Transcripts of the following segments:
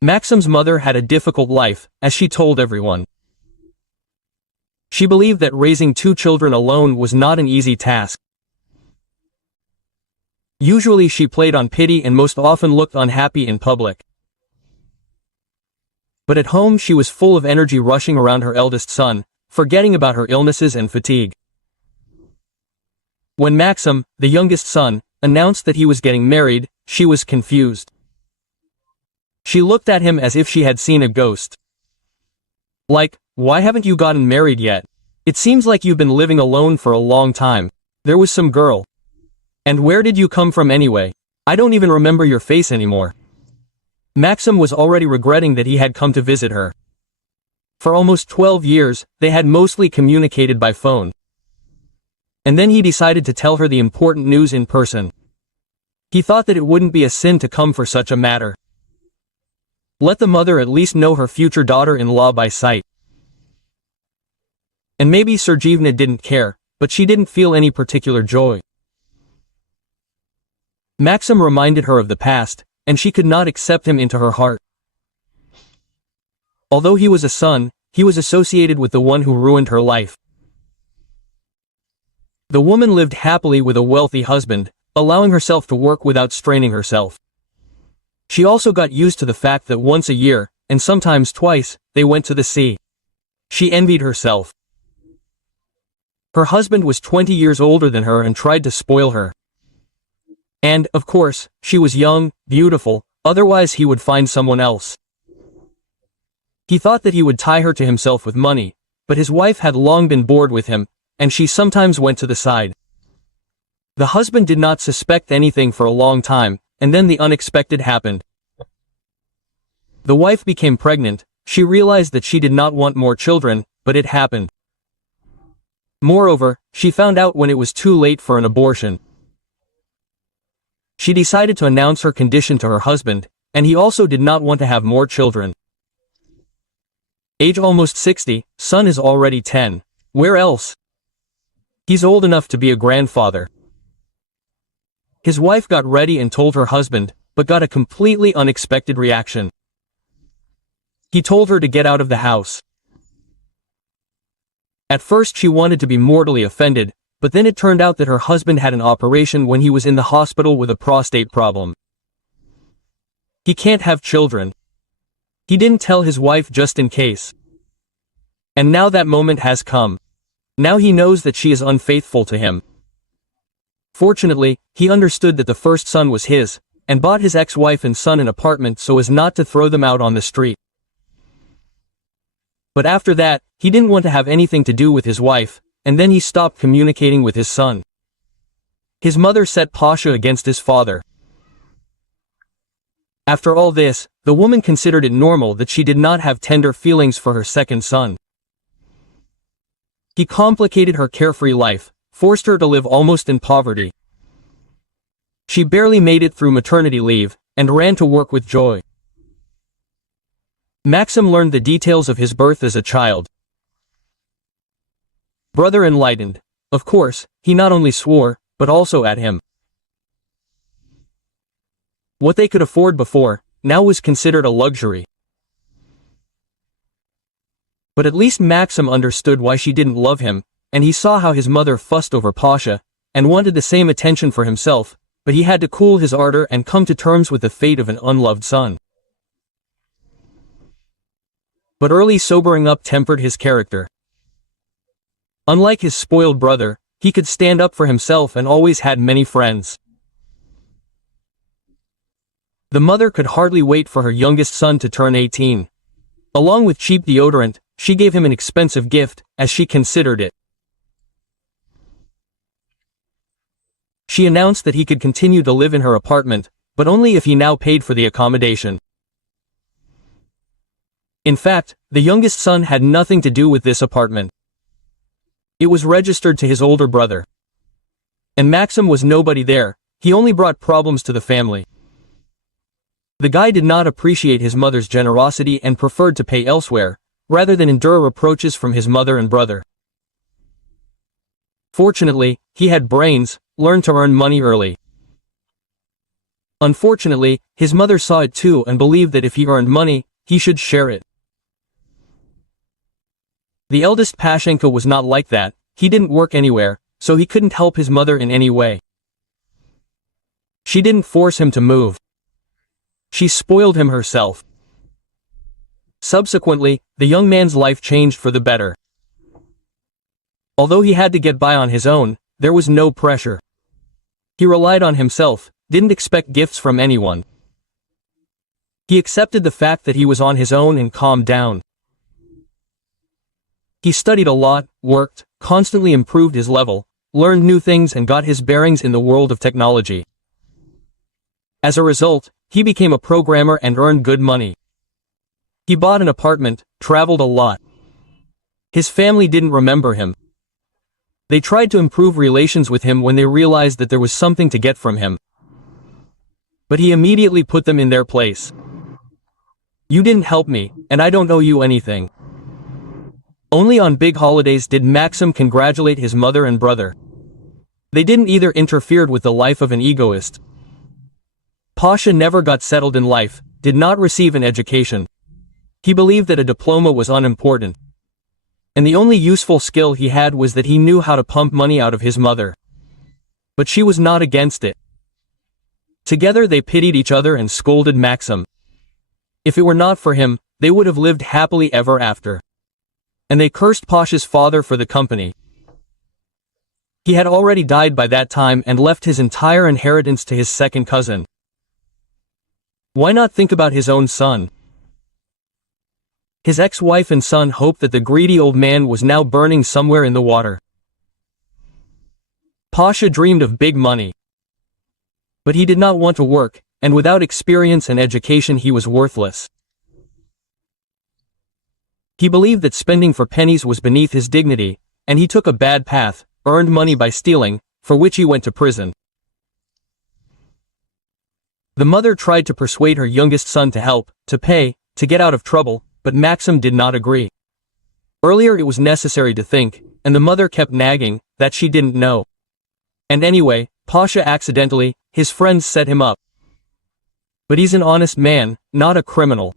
Maxim's mother had a difficult life, as she told everyone. She believed that raising 2 children alone was not an easy task. Usually she played on pity and most often looked unhappy in public. But at home she was full of energy, rushing around her eldest son, forgetting about her illnesses and fatigue. When Maxim, the youngest son, announced that he was getting married, she was confused. She looked at him as if she had seen a ghost. Like, why haven't you gotten married yet? It seems like you've been living alone for a long time. There was some girl. And where did you come from anyway? I don't even remember your face anymore. Maxim was already regretting that he had come to visit her. For almost 12 years, they had mostly communicated by phone. And then he decided to tell her the important news in person. He thought that it wouldn't be a sin to come for such a matter. Let the mother at least know her future daughter-in-law by sight. And maybe Sergeyevna didn't care, but she didn't feel any particular joy. Maxim reminded her of the past, and she could not accept him into her heart. Although he was a son, he was associated with the one who ruined her life. The woman lived happily with a wealthy husband, allowing herself to work without straining herself. She also got used to the fact that once a year, and sometimes twice, they went to the sea. She envied herself. Her husband was 20 years older than her and tried to spoil her. And, of course, she was young, beautiful, otherwise he would find someone else. He thought that he would tie her to himself with money, but his wife had long been bored with him, and she sometimes went to the side. The husband did not suspect anything for a long time, and then the unexpected happened. The wife became pregnant. She realized that she did not want more children, but it happened. Moreover, she found out when it was too late for an abortion. She decided to announce her condition to her husband, and he also did not want to have more children. Age almost 60, son is already 10. Where else? He's old enough to be a grandfather. His wife got ready and told her husband, but got a completely unexpected reaction. He told her to get out of the house. At first she wanted to be mortally offended, but then it turned out that her husband had an operation when he was in the hospital with a prostate problem. He can't have children. He didn't tell his wife just in case. And now that moment has come. Now he knows that she is unfaithful to him. Fortunately, he understood that the first son was his, and bought his ex-wife and son an apartment so as not to throw them out on the street. But after that, he didn't want to have anything to do with his wife, and then he stopped communicating with his son. His mother set Pasha against his father. After all this, the woman considered it normal that she did not have tender feelings for her second son. He complicated her carefree life, forced her to live almost in poverty. She barely made it through maternity leave, and ran to work with joy. Maxim learned the details of his birth as a child. Brother enlightened. Of course, he not only swore, but also at him. What they could afford before, now was considered a luxury. But at least Maxim understood why she didn't love him, and he saw how his mother fussed over Pasha, and wanted the same attention for himself, but he had to cool his ardor and come to terms with the fate of an unloved son. But early sobering up tempered his character. Unlike his spoiled brother, he could stand up for himself and always had many friends. The mother could hardly wait for her youngest son to turn 18. Along with cheap deodorant, she gave him an expensive gift, as she considered it. She announced that he could continue to live in her apartment, but only if he now paid for the accommodation. In fact, the youngest son had nothing to do with this apartment. It was registered to his older brother. And Maxim was nobody there, he only brought problems to the family. The guy did not appreciate his mother's generosity and preferred to pay elsewhere, rather than endure reproaches from his mother and brother. Fortunately, he had brains, learned to earn money early. Unfortunately, his mother saw it too and believed that if he earned money, he should share it. The eldest Pashenka was not like that. He didn't work anywhere, so he couldn't help his mother in any way. She didn't force him to move. She spoiled him herself. Subsequently, the young man's life changed for the better. Although he had to get by on his own, there was no pressure. He relied on himself, didn't expect gifts from anyone. He accepted the fact that he was on his own and calmed down. He studied a lot, worked, constantly improved his level, learned new things and got his bearings in the world of technology. As a result, he became a programmer and earned good money. He bought an apartment, traveled a lot. His family didn't remember him. They tried to improve relations with him when they realized that there was something to get from him. But he immediately put them in their place. You didn't help me, and I don't owe you anything. Only on big holidays did Maxim congratulate his mother and brother. They didn't either interfered with the life of an egoist. Pasha never got settled in life, did not receive an education. He believed that a diploma was unimportant. And the only useful skill he had was that he knew how to pump money out of his mother. But she was not against it. Together they pitied each other and scolded Maxim. If it were not for him, they would have lived happily ever after. And they cursed Pasha's father for the company. He had already died by that time and left his entire inheritance to his second cousin. Why not think about his own son? His ex-wife and son hoped that the greedy old man was now burning somewhere in the water. Pasha dreamed of big money. But he did not want to work, and without experience and education he was worthless. He believed that spending for pennies was beneath his dignity, and he took a bad path, earned money by stealing, for which he went to prison. The mother tried to persuade her youngest son to help, to pay, to get out of trouble, but Maxim did not agree. Earlier it was necessary to think, and the mother kept nagging, that she didn't know. And anyway, Pasha accidentally, his friends set him up. But he's an honest man, not a criminal.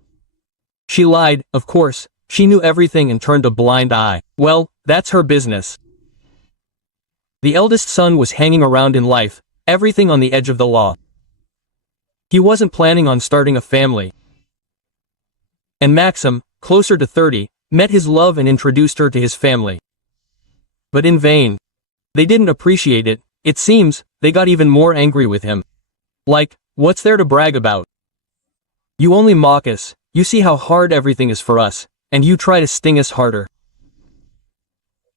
She lied, of course, she knew everything and turned a blind eye. Well, that's her business. The eldest son was hanging around in life, everything on the edge of the law. He wasn't planning on starting a family. And Maxim, closer to 30, met his love and introduced her to his family. But in vain. They didn't appreciate it. It seems, they got even more angry with him. Like, what's there to brag about? You only mock us, you see how hard everything is for us, and you try to sting us harder.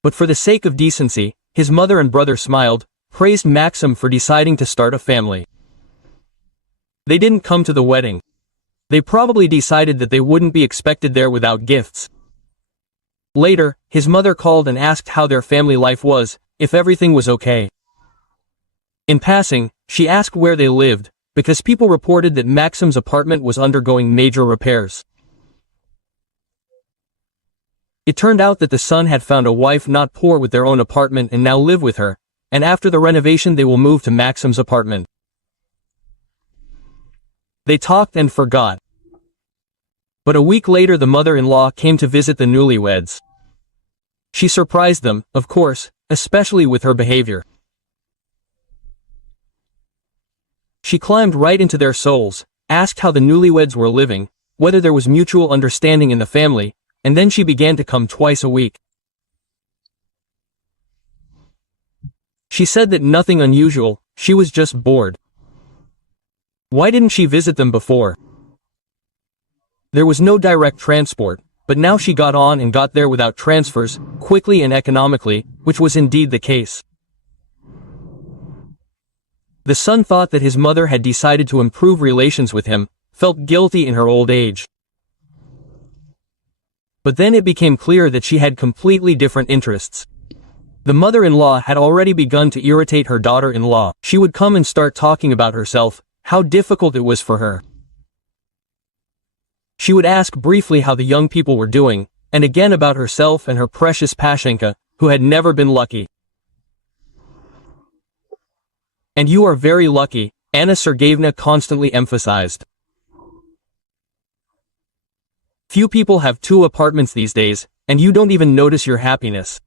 But for the sake of decency, his mother and brother smiled, praised Maxim for deciding to start a family. They didn't come to the wedding. They probably decided that they wouldn't be expected there without gifts. Later, his mother called and asked how their family life was, if everything was okay. In passing, she asked where they lived, because people reported that Maxim's apartment was undergoing major repairs. It turned out that the son had found a wife not poor with their own apartment and now live with her, and after the renovation they will move to Maxim's apartment. They talked and forgot. But a week later the mother-in-law came to visit the newlyweds. She surprised them, of course, especially with her behavior. She climbed right into their souls, asked how the newlyweds were living, whether there was mutual understanding in the family, and then she began to come twice a week. She said that nothing unusual, she was just bored. Why didn't she visit them before? There was no direct transport, but now she got on and got there without transfers, quickly and economically, which was indeed the case. The son thought that his mother had decided to improve relations with him, felt guilty in her old age. But then it became clear that she had completely different interests. The mother-in-law had already begun to irritate her daughter-in-law. She would come and start talking about herself, how difficult it was for her. She would ask briefly how the young people were doing, and again about herself and her precious Pashenka, who had never been lucky. And you are very lucky, Anna Sergeyevna constantly emphasized. Few people have 2 apartments these days, and you don't even notice your happiness.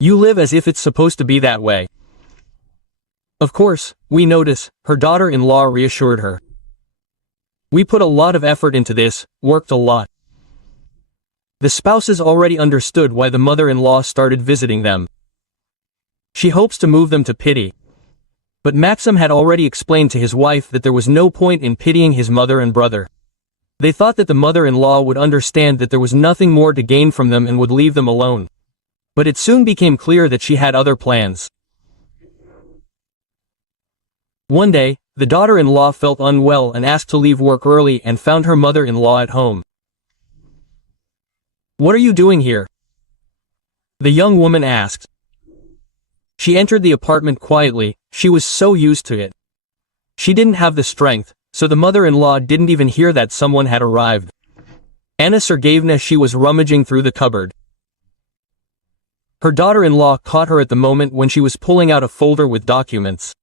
You live as if it's supposed to be that way. Of course, we notice, her daughter-in-law reassured her. We put a lot of effort into this, worked a lot. The spouses already understood why the mother-in-law started visiting them. She hopes to move them to pity. But Maxim had already explained to his wife that there was no point in pitying his mother and brother. They thought that the mother-in-law would understand that there was nothing more to gain from them and would leave them alone. But it soon became clear that she had other plans. One day, the daughter-in-law felt unwell and asked to leave work early and found her mother-in-law at home. "What are you doing here?" the young woman asked. She entered the apartment quietly, she was so used to it. She didn't have the strength, so the mother-in-law didn't even hear that someone had arrived. Anna Sergeyevna, she was rummaging through the cupboard. Her daughter-in-law caught her at the moment when she was pulling out a folder with documents.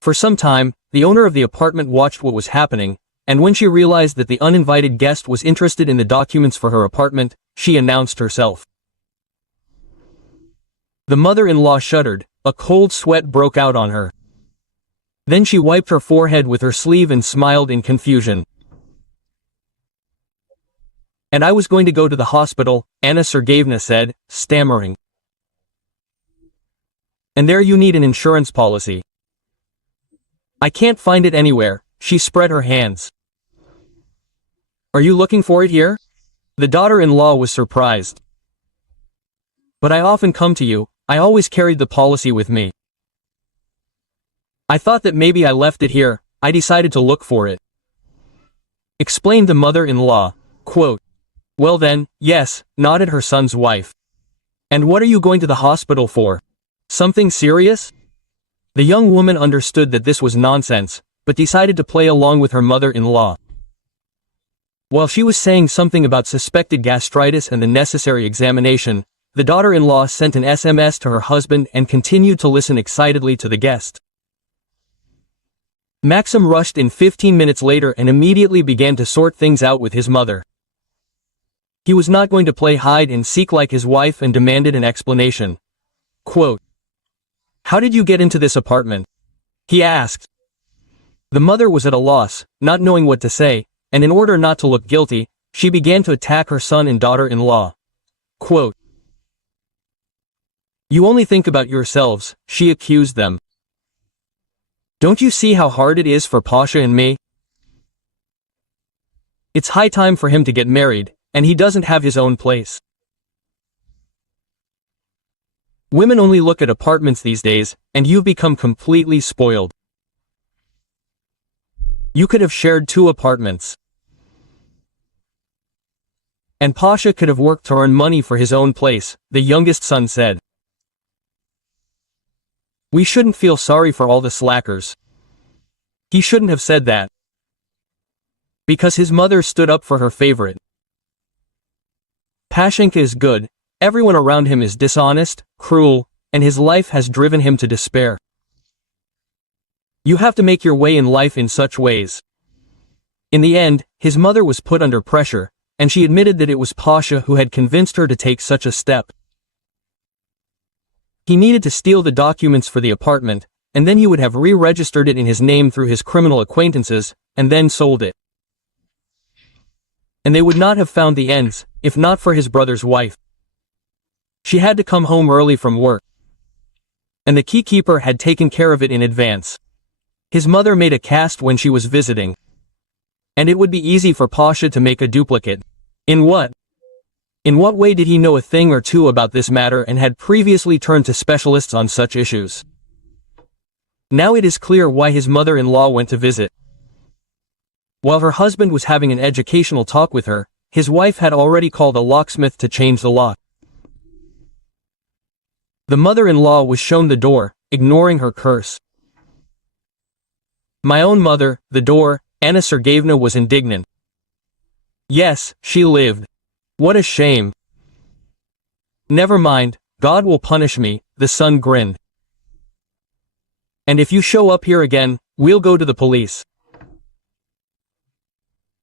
For some time, the owner of the apartment watched what was happening, and when she realized that the uninvited guest was interested in the documents for her apartment, she announced herself. The mother-in-law shuddered, a cold sweat broke out on her. Then she wiped her forehead with her sleeve and smiled in confusion. "And I was going to go to the hospital," Anna Sergeyevna said, stammering. "And there you need an insurance policy." "I can't find it anywhere," she spread her hands. "Are you looking for it here?" The daughter-in-law was surprised. "But I often come to you, I always carried the policy with me. I thought that maybe I left it here, I decided to look for it," explained the mother-in-law. Quote, "Well then, yes," nodded her son's wife. "And what are you going to the hospital for? Something serious?" The young woman understood that this was nonsense, but decided to play along with her mother-in-law. While she was saying something about suspected gastritis and the necessary examination, the daughter-in-law sent an SMS to her husband and continued to listen excitedly to the guest. Maxim rushed in 15 minutes later and immediately began to sort things out with his mother. He was not going to play hide and seek like his wife and demanded an explanation. Quote, "How did you get into this apartment?" he asked. The mother was at a loss, not knowing what to say, and in order not to look guilty, she began to attack her son and daughter-in-law. Quote, "You only think about yourselves," she accused them. "Don't you see how hard it is for Pasha and me? It's high time for him to get married, and he doesn't have his own place. Women only look at apartments these days, and you've become completely spoiled. You could have shared 2 apartments. And Pasha could have worked to earn money for his own place," the youngest son said. "We shouldn't feel sorry for all the slackers." He shouldn't have said that. Because his mother stood up for her favorite. Pashenka is good, everyone around him is dishonest, cruel, and his life has driven him to despair. You have to make your way in life in such ways. In the end, his mother was put under pressure, and she admitted that it was Pasha who had convinced her to take such a step. He needed to steal the documents for the apartment, and then he would have re-registered it in his name through his criminal acquaintances, and then sold it. And they would not have found the ends, if not for his brother's wife. She had to come home early from work. And the keykeeper had taken care of it in advance. His mother made a cast when she was visiting. And it would be easy for Pasha to make a duplicate. In what way did he know a thing or two about this matter and had previously turned to specialists on such issues? Now it is clear why his mother-in-law went to visit. While her husband was having an educational talk with her, his wife had already called a locksmith to change the lock. The mother-in-law was shown the door, ignoring her curse. My own mother, the door, Anna Sergeyevna was indignant. Yes, she lived. What a shame. Never mind, God will punish me, the son grinned. And if you show up here again, we'll go to the police.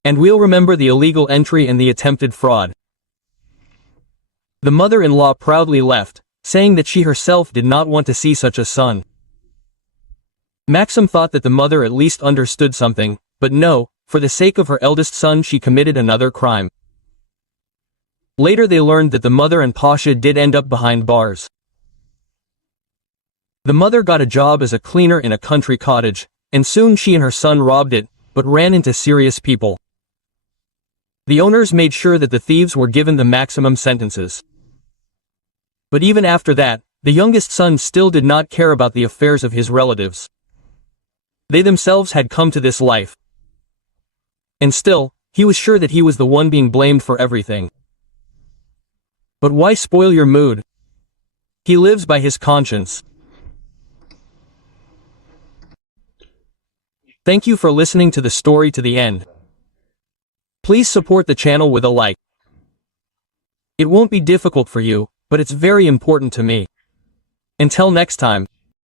And we'll remember the illegal entry and the attempted fraud." The mother-in-law proudly left, saying that she herself did not want to see such a son. Maxim thought that the mother at least understood something, but no, for the sake of her eldest son she committed another crime. Later they learned that the mother and Pasha did end up behind bars. The mother got a job as a cleaner in a country cottage, and soon she and her son robbed it, but ran into serious people. The owners made sure that the thieves were given the maximum sentences. But even after that, the youngest son still did not care about the affairs of his relatives. They themselves had come to this life. And still, he was sure that he was the one being blamed for everything. But why spoil your mood? He lives by his conscience. Thank you for listening to the story to the end. Please support the channel with a like. It won't be difficult for you, but it's very important to me. Until next time.